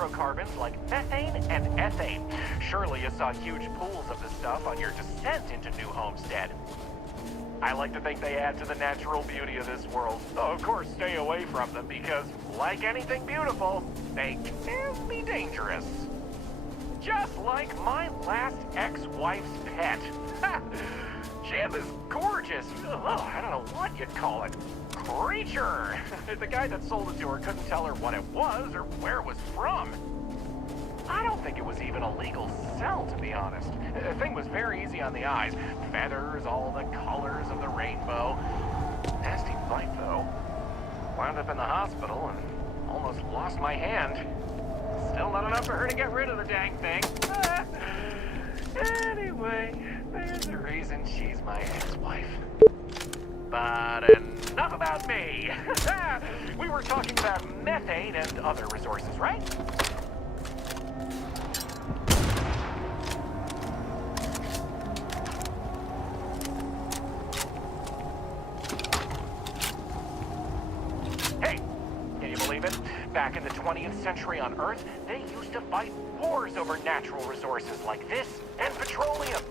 hydrocarbons like methane and ethane. Surely you saw huge pools of this stuff on your descent into New Homestead. I like to think they add to the natural beauty of this world. Though, of course, stay away from them because, like anything beautiful, they can be dangerous. Just like my last ex-wife's pet. She had this gorgeous, I don't know what you'd call it, creature. The guy that sold it to her couldn't tell her what it was or where it was from. I don't think it was even a legal sell, to be honest. The thing was very easy on the eyes. Feathers, all the colors of the rainbow. Nasty bite, though. Wound up in the hospital and almost lost my hand. Still not enough for her to get rid of the dang thing. Anyway, there's a reason she's my ex-wife. But enough about me. We were talking about methane and other resources, right? Hey, can you believe it? Back in the 20th century on Earth, they used to fight wars over natural resources like this and petroleum.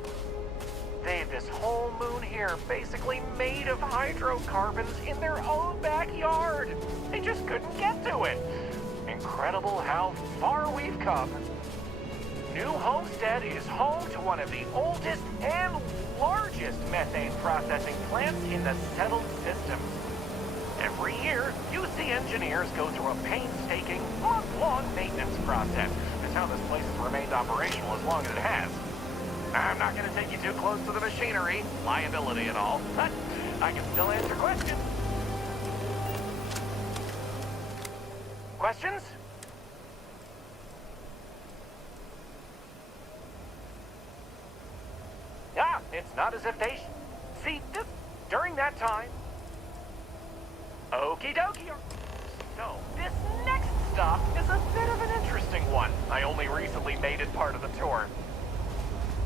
They had this whole moon here basically made of hydrocarbons in their own backyard. They just couldn't get to it. Incredible how far we've come. New Homestead is home to one of the oldest and largest methane processing plants in the settled system. Every year, UC engineers go through a painstaking, month-long maintenance process. That's how this place has remained operational as long as it has. I'm not going to take you too close to the machinery, liability and all, but I can still answer questions. Questions? Ah, it's not as if they... See, during that time... Okie dokie. So, this next stop is a bit of an interesting one. I only recently made it part of the tour.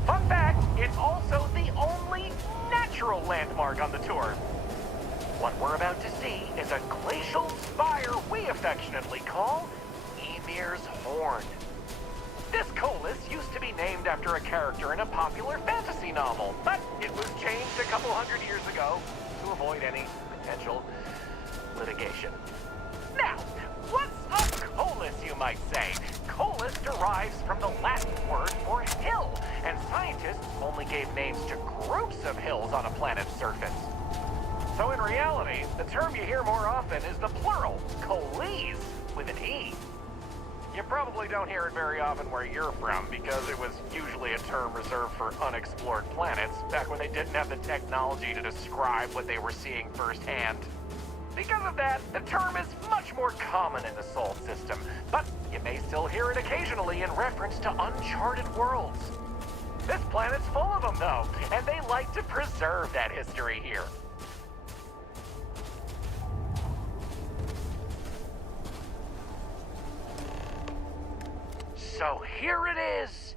Fun fact, it's also the only natural landmark on the tour. What we're about to see is a glacial spire we affectionately call Ymir's Horn. This colus used to be named after a character in a popular fantasy novel, but it was changed a couple hundred years ago to avoid any potential litigation. Now, what's a colus, you might say? Colus derives from the Latin word for hill, and scientists only gave names to groups of hills on a planet's surface. So in reality, the term you hear more often is the plural, coles, with an E. You probably don't hear it very often where you're from, because it was usually a term reserved for unexplored planets, back when they didn't have the technology to describe what they were seeing firsthand. Because of that, the term is much more common in the Sol system, but you may still hear it occasionally in reference to uncharted worlds. This planet's full of them, though, and they like to preserve that history here. So here it is.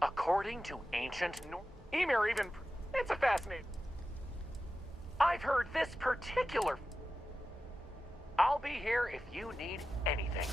According to ancient Ymir even... It's a fascinating... I've heard this particular... I'll be here if you need anything.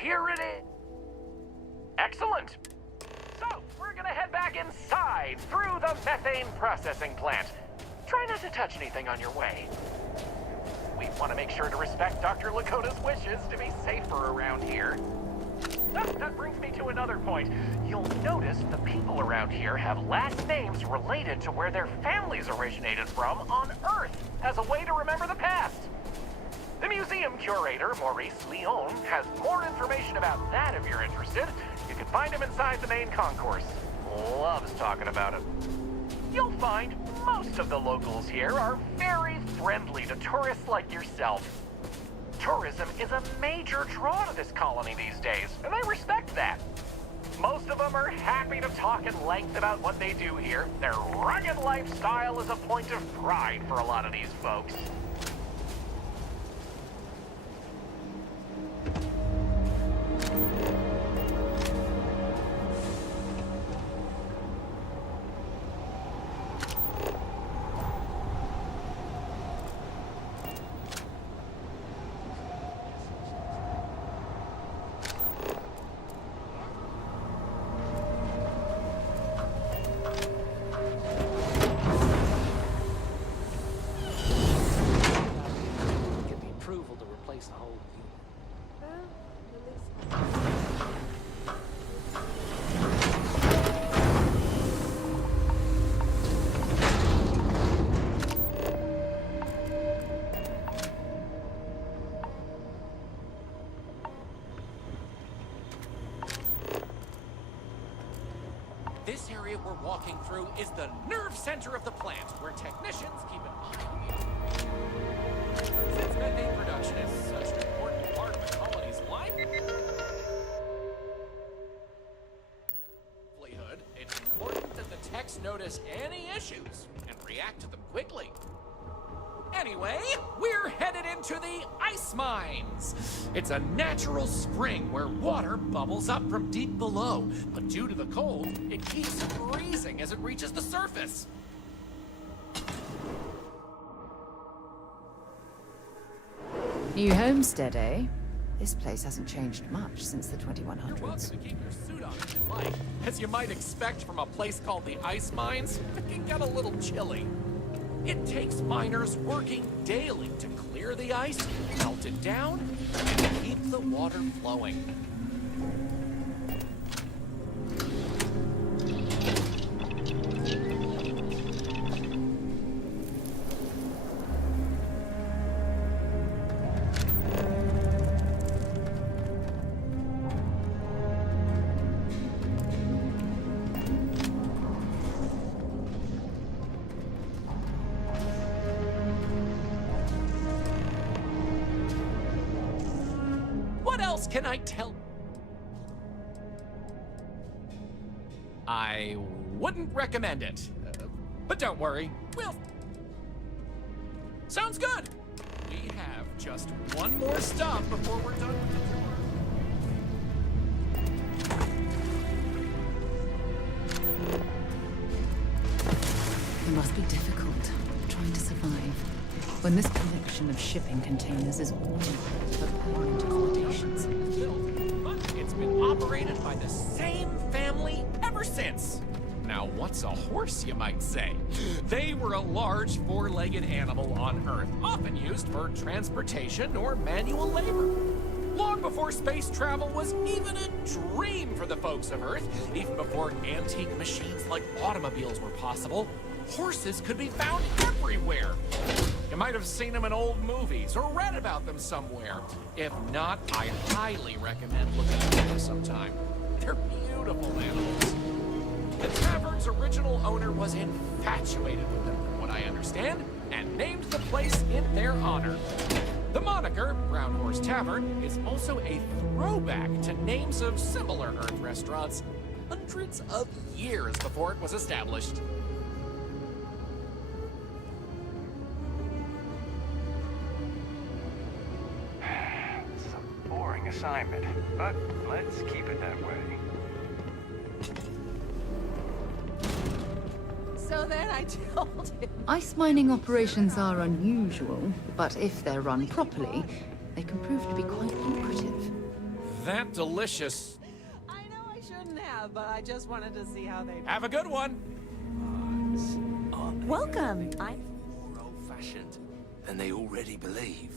here it is. Excellent. So, we're gonna head back inside through the methane processing plant. Try not to touch anything on your way. We want to make sure to respect Dr. Lakota's wishes to be safer around here. That brings me to another point. You'll notice the people around here have last names related to where their families originated from on Earth as a way to remember the past. The museum curator, Maurice Leon, has more information about that if you're interested. You can find him inside the main concourse. Loves talking about it. You'll find most of the locals here are very friendly to tourists like yourself. Tourism is a major draw to this colony these days, and they respect that. Most of them are happy to talk at length about what they do here. Their rugged lifestyle is a point of pride for a lot of these folks. This area we're walking through is the nerve center of the plant, where technicians keep an eye on the environment. Since methane production is such an important part of the colony's livelihood, it's important that the techs notice any issues and react to them quickly. Anyway, we're headed into the ice mines. It's a natural spring where water bubbles up from deep below, but due to the cold, it keeps freezing as it reaches the surface. New homestead, eh? This place hasn't changed much since the You're welcome 2100s. to keep your suit on if you like. As you might expect from a place called the ice mines, it can get a little chilly. It takes miners working daily to clear the ice, melt it down, and keep the water flowing. What else can I tell? I wouldn't recommend it. But don't worry, Sounds good! We have just one more stop before we're done with the tour. It must be difficult trying to survive when this collection of shipping containers is all for permanent accommodations. But it's been operated by the same family ever since. Now, what's a horse, you might say? They were a large four-legged animal on Earth, often used for transportation or manual labor. Long before space travel was even a dream for the folks of Earth, even before antique machines like automobiles were possible, horses could be found everywhere. You might have seen them in old movies or read about them somewhere. If not, I highly recommend looking into them sometime. They're beautiful animals. The tavern's original owner was infatuated with them, from what I understand, and named the place in their honor. The moniker, Brown Horse Tavern, is also a throwback to names of similar Earth restaurants hundreds of years before it was established. It's a boring assignment, but let's keep it that way. So then I told him. Ice mining operations are unusual, but if they're run properly, they can prove to be quite lucrative. That delicious. I know I shouldn't have, but I just wanted to see how they. Have a good one. Welcome. More old-fashioned than they already believe.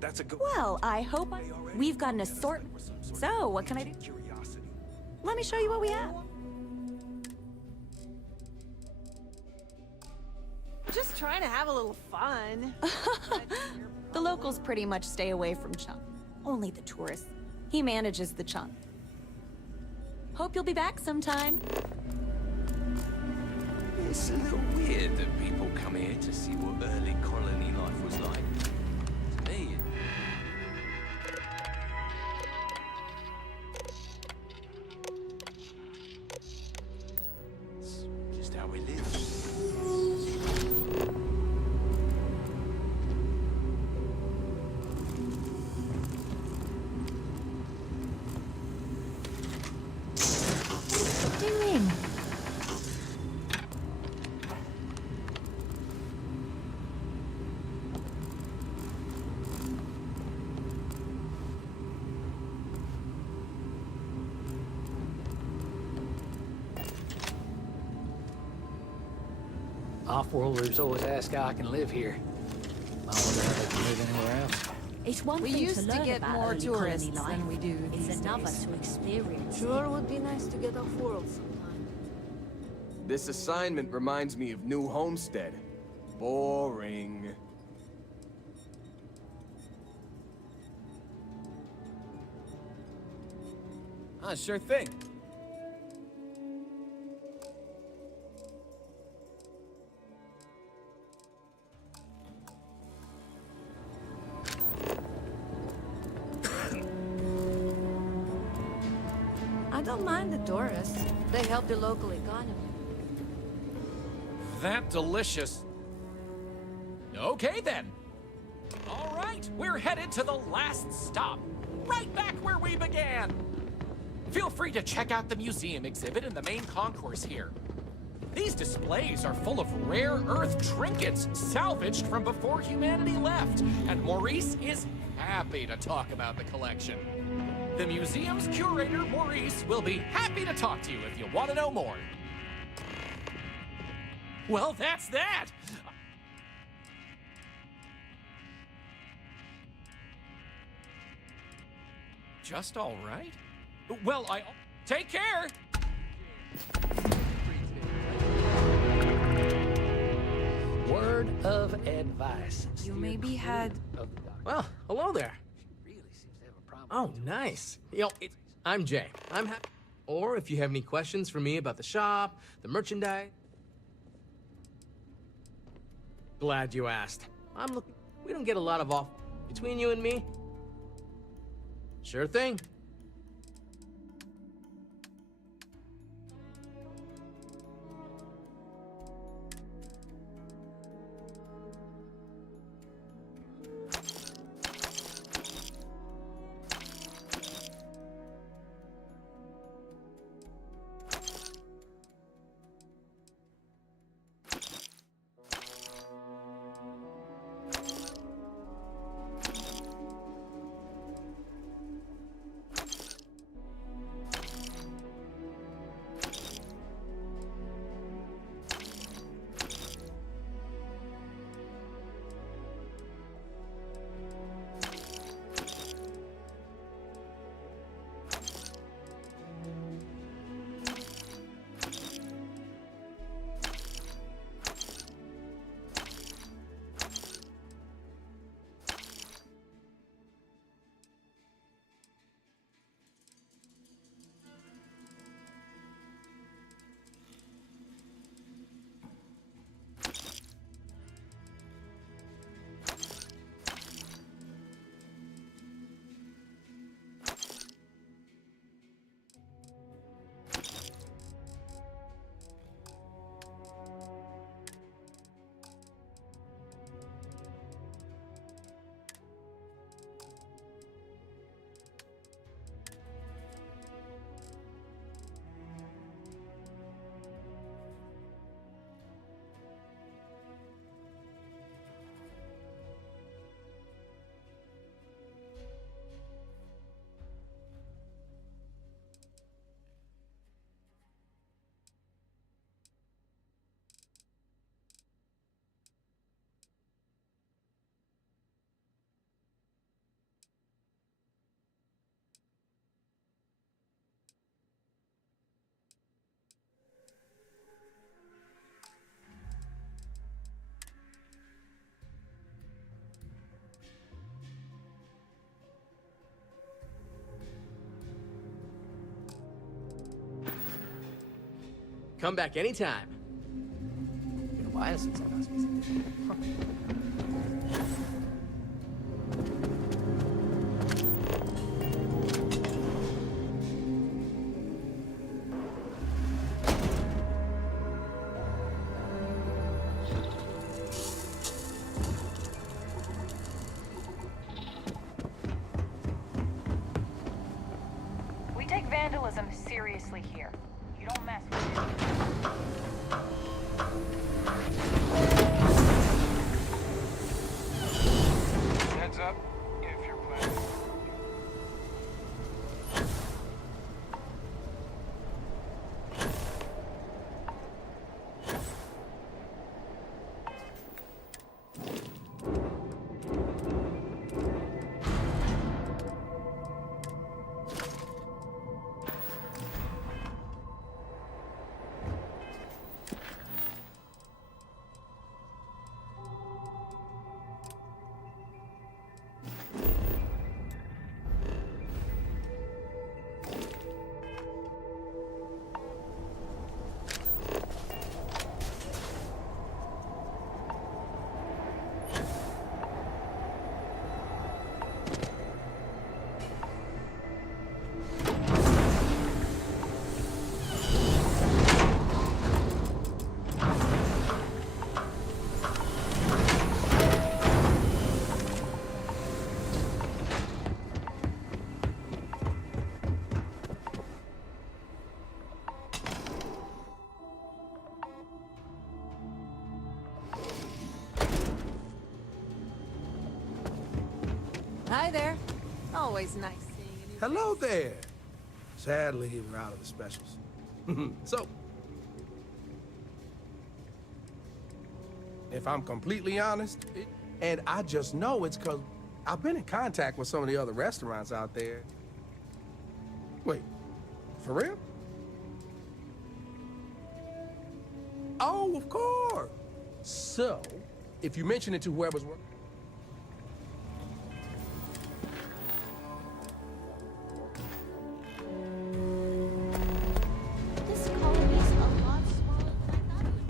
That's a good. Well, I hope we've got an assortment. So, what can I do? Curiosity. Let me show you what we have. Just trying to have a little fun. The locals pretty much stay away from Chunk. Only the tourists. He manages the Chunk. Hope you'll be back sometime. It's a little weird that people come here to see what early colony life was like. To me, it's just how we live. What are you doing? Off-worlders always ask how I can live here. I wonder how they can live anywhere else. It's one We thing used to to learn get about more early tourists colony life. than we do It's these another days. to experience. Sure would be nice to get off world sometime. This assignment reminds me of New Homestead. Boring. Sure thing. I don't mind the tourists. They help the local economy. That delicious. Okay then. All right, we're headed to the last stop. Right back where we began. Feel free to check out the museum exhibit in the main concourse here. These displays are full of rare earth trinkets salvaged from before humanity left, and Maurice is happy to talk about the collection. The museum's curator, Maurice, will be happy to talk to you if you want to know more. Well, that's that! Just all right? Well, take care! Word of advice. You maybe had... Of the doctor. Well, hello there. Really seems to have a problem. Oh, nice. I'm Jay. I'm happy. Or if you have any questions for me about the shop, the merchandise. Glad you asked. I'm looking. We don't get a lot of off between you and me. Sure thing. Come back anytime. Been a while since I last visited. We take vandalism seriously here. You don't mess with it. Heads up, if you're planning. Hi there. Always nice seeing you. Hello there. Sadly, we're out of the specials. So, if I'm completely honest, and I just know it's because I've been in contact with some of the other restaurants out there. Wait, for real? Oh, of course. So, if you mention it to whoever's working. This colony's a lot smaller than I thought it would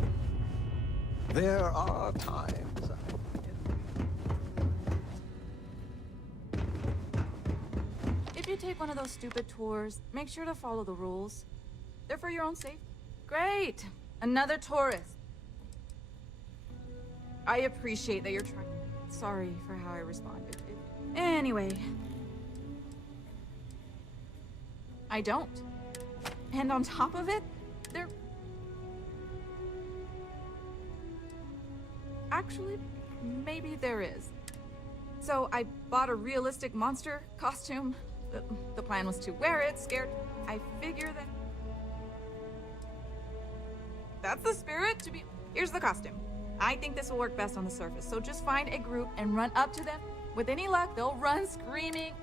be. There are times. If you take one of those stupid tours, make sure to follow the rules. They're for your own safety. Great! Another tourist. I appreciate that you're trying. Sorry for how I responded. Anyway. I don't. And on top of it, they're... Actually, maybe there is. So I bought a realistic monster costume. The plan was to wear it, scared. I figure that... That's the spirit to be... Here's the costume. I think this will work best on the surface, so just find a group and run up to them. With any luck, they'll run screaming.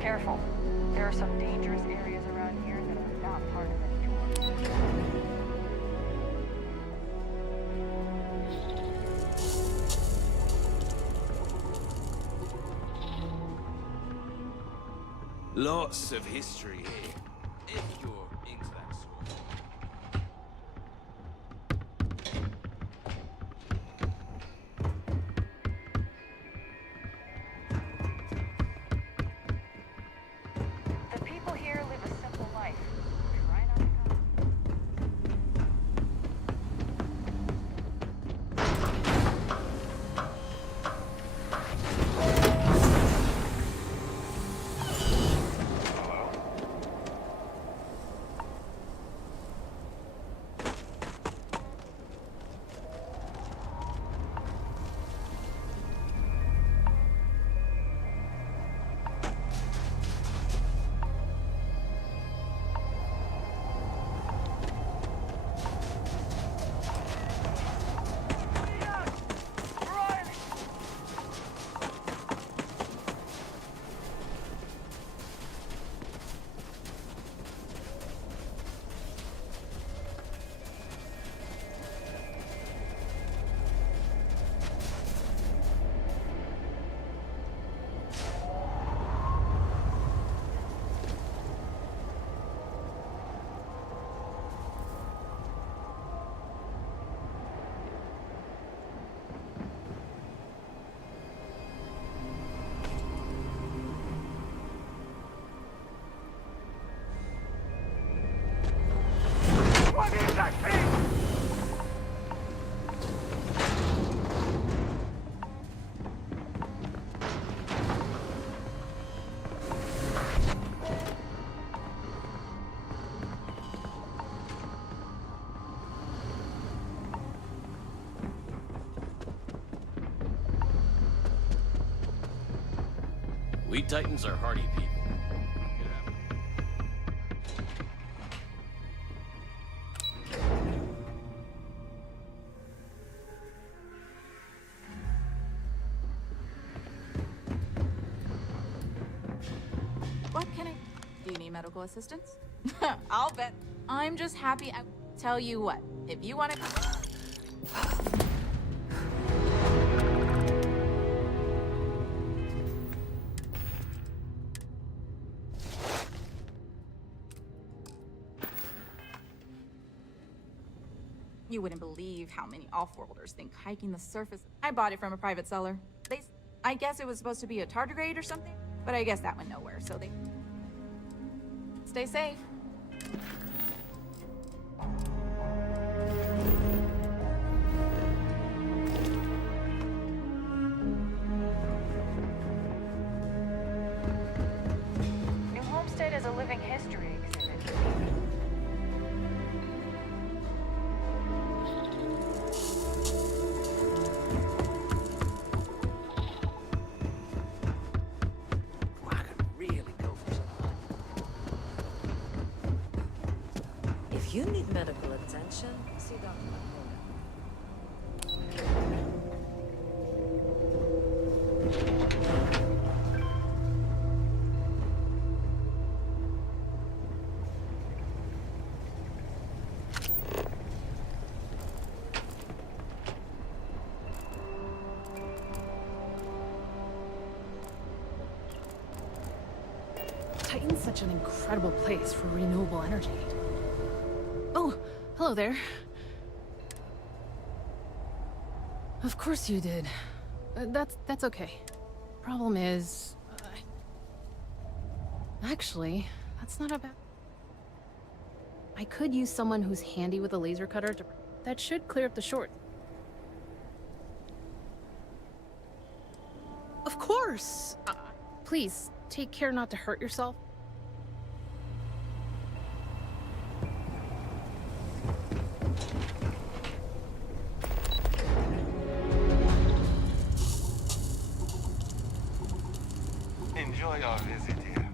Careful. There are some dangerous areas around here that are not part of any tour. Lots of history here, if you're into that sort. The people here live a simple life. Try not to come. We Titans are hardy people. What can I... Do you need medical assistance? I'll bet. I'm just happy I... Tell you what, if you want to... You wouldn't believe how many off-worlders think hiking the surface... I bought it from a private seller. I guess it was supposed to be a tardigrade or something, but I guess that went nowhere, so they... Stay safe. New Homestead is a living history exhibit. I could really go for some. If you need medical attention, see Dr. Titan's such an incredible place for renewable energy. Oh, hello there. Of course you did. That's okay. Problem is... actually, that's not a bad... I could use someone who's handy with a laser cutter to... That should clear up the short. Of course! Please, take care not to hurt yourself. Enjoy our visit here.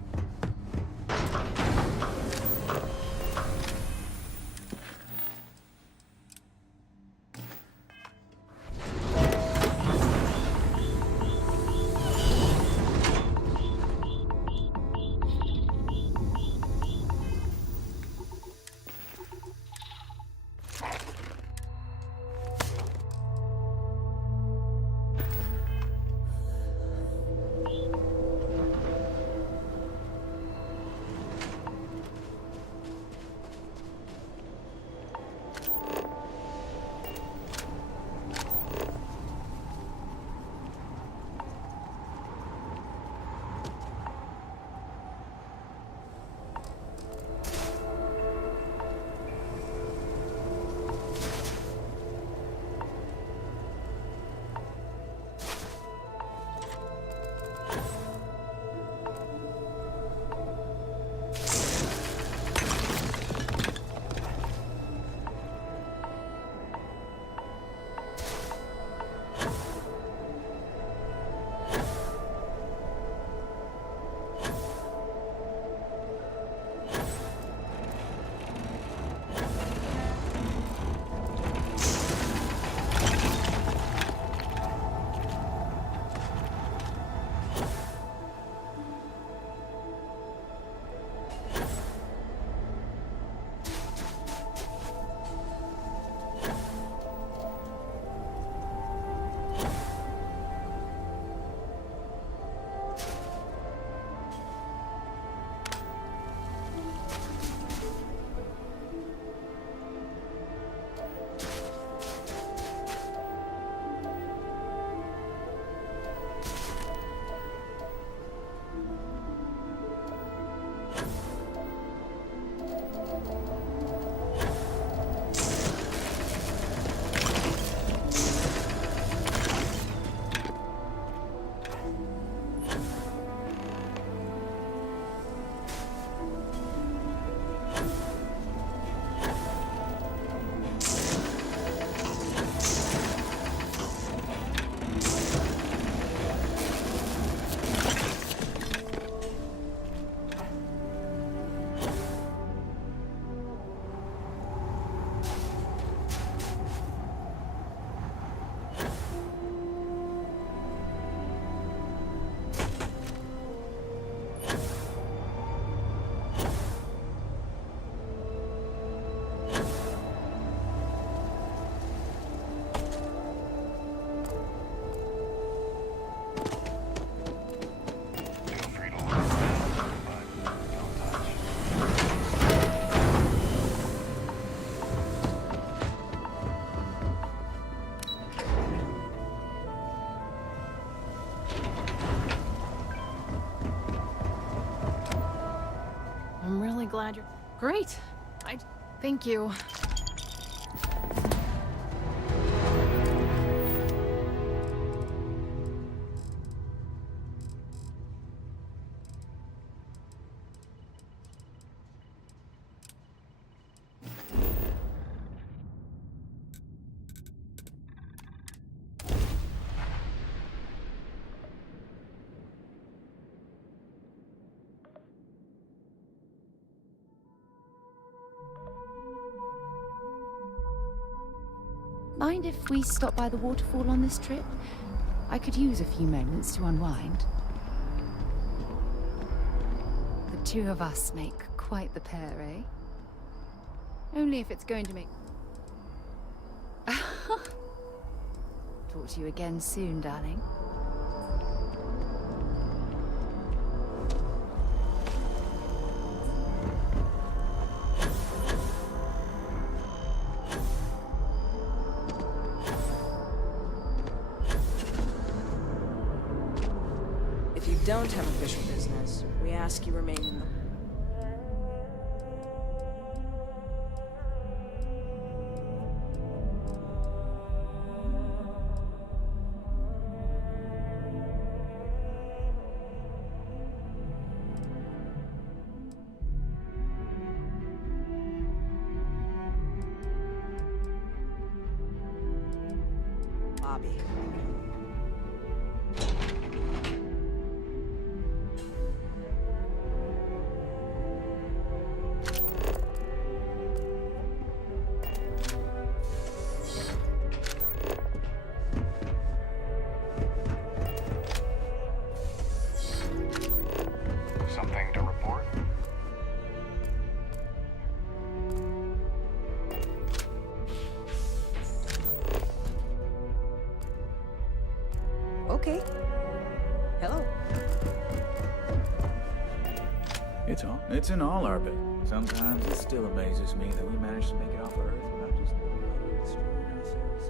glad you're... Great. Thank you. Mind if we stop by the waterfall on this trip? I could use a few moments to unwind. The two of us make quite the pair, eh? Only if it's going to make... Talk to you again soon, darling. If you don't have official business, we ask you remain in the... lobby. Something to report? Okay. Hello. It's in all our bit. Sometimes it still amazes me that we managed to make it off Earth without just destroying ourselves.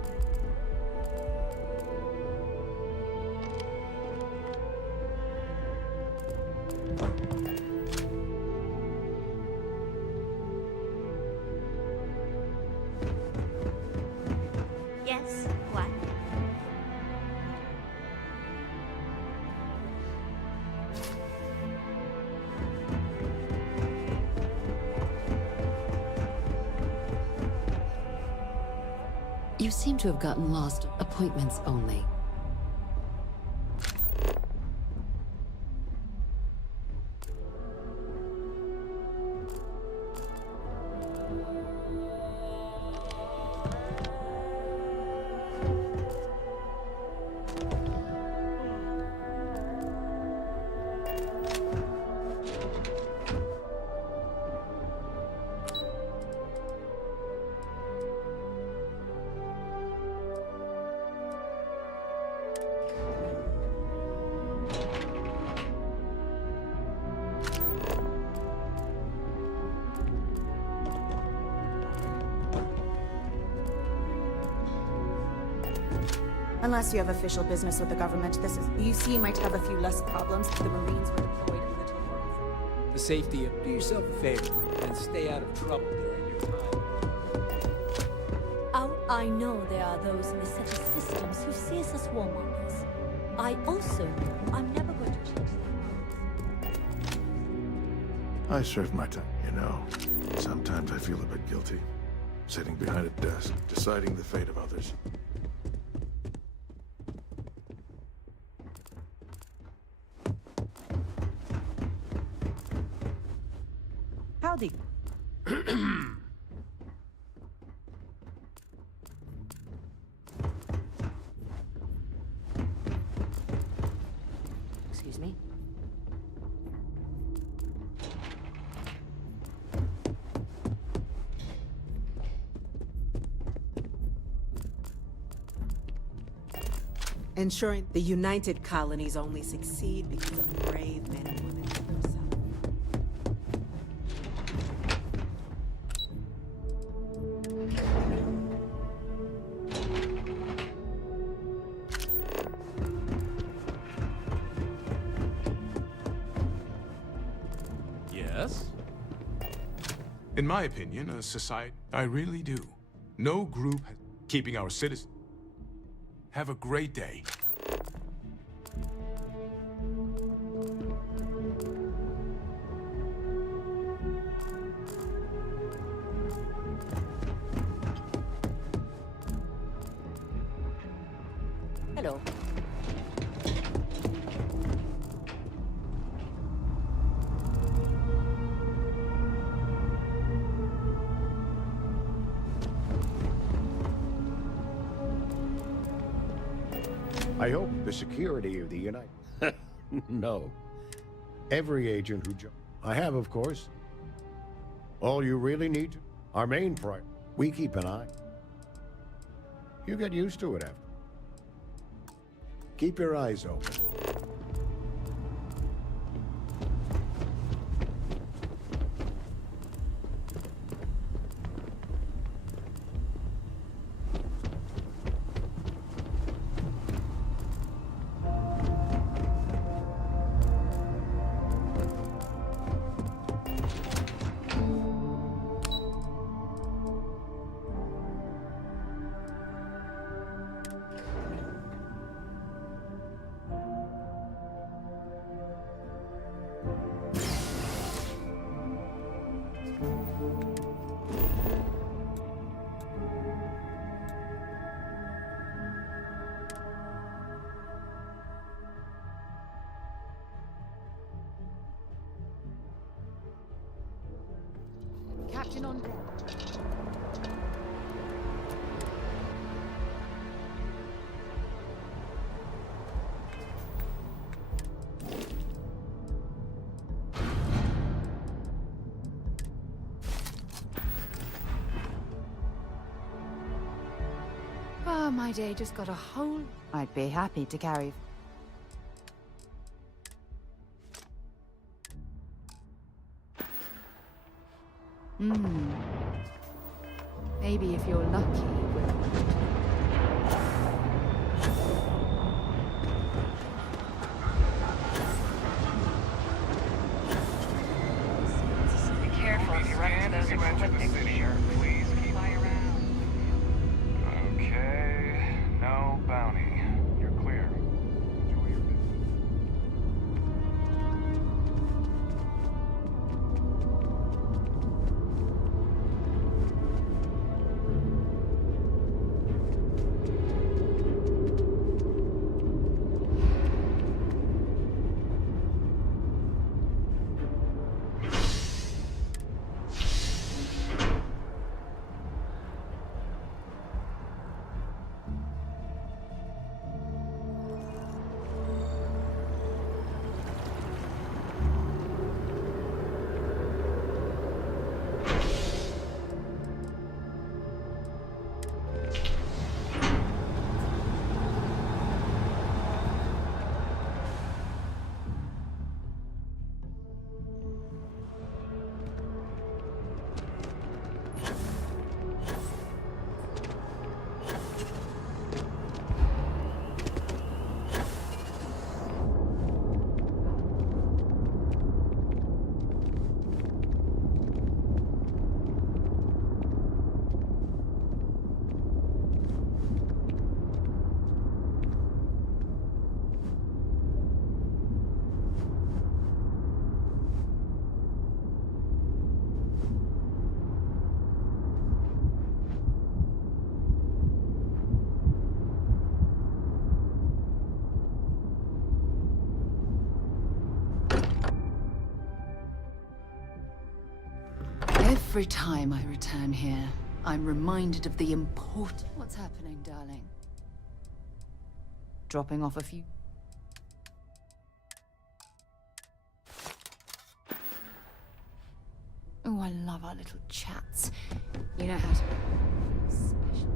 Yes? What? You seem to have gotten lost. Appointments only. Unless you have official business with the government, the UC might have a few less problems if the Marines were deployed in the Tours. The safety of... Do yourself a favor and stay out of trouble during your time. Oh, I know there are those in the set of systems who see us as warmongers. I also know I'm never going to change their I served my time, you know. Sometimes I feel a bit guilty. Sitting behind a desk, deciding the fate of others. Howdy. Excuse me? Ensuring the United Colonies only succeed because of brave men and women like yourself. Yes? In my opinion, a society... I really do. No group keeping our citizens... Have a great day. Hello. I hope the security of the United... No. Every agent who... I have, of course. All you really need to... Our main priority. We keep an eye. You get used to it after. Keep your eyes open. Captain on deck. Oh, my day just got a whole... I'd be happy to carry... Maybe if you're lucky, Be careful if you run into those ecliptic sure. Please keep fly around. Okay, no bounty. You're clear. Enjoy your visit. Every time I return here, I'm reminded of the important... What's happening, darling? Dropping off a few... Oh, I love our little chats. You know how to... Special.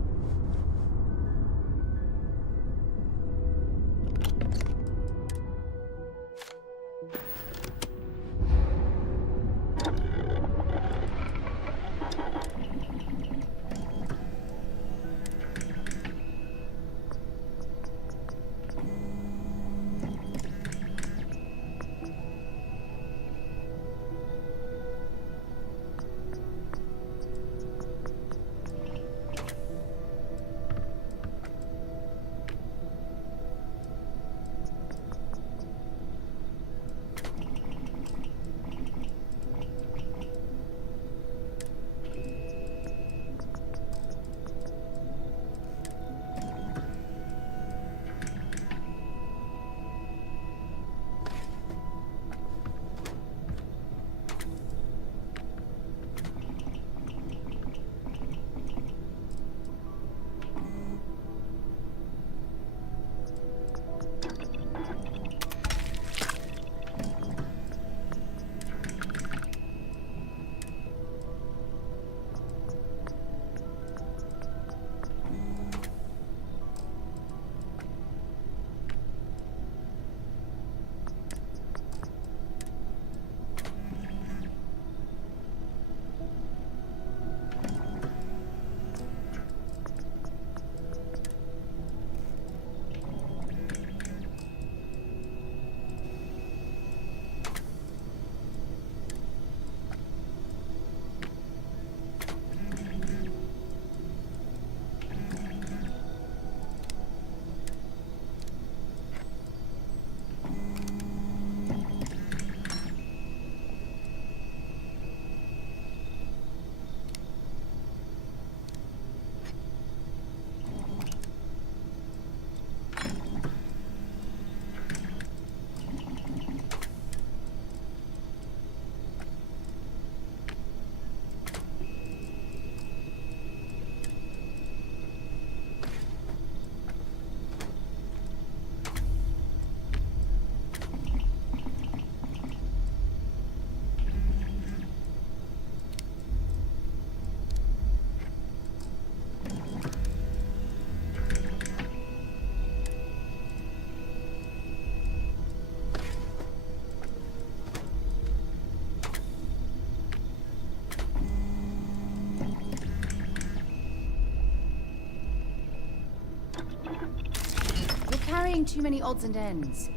playing too many odds and ends.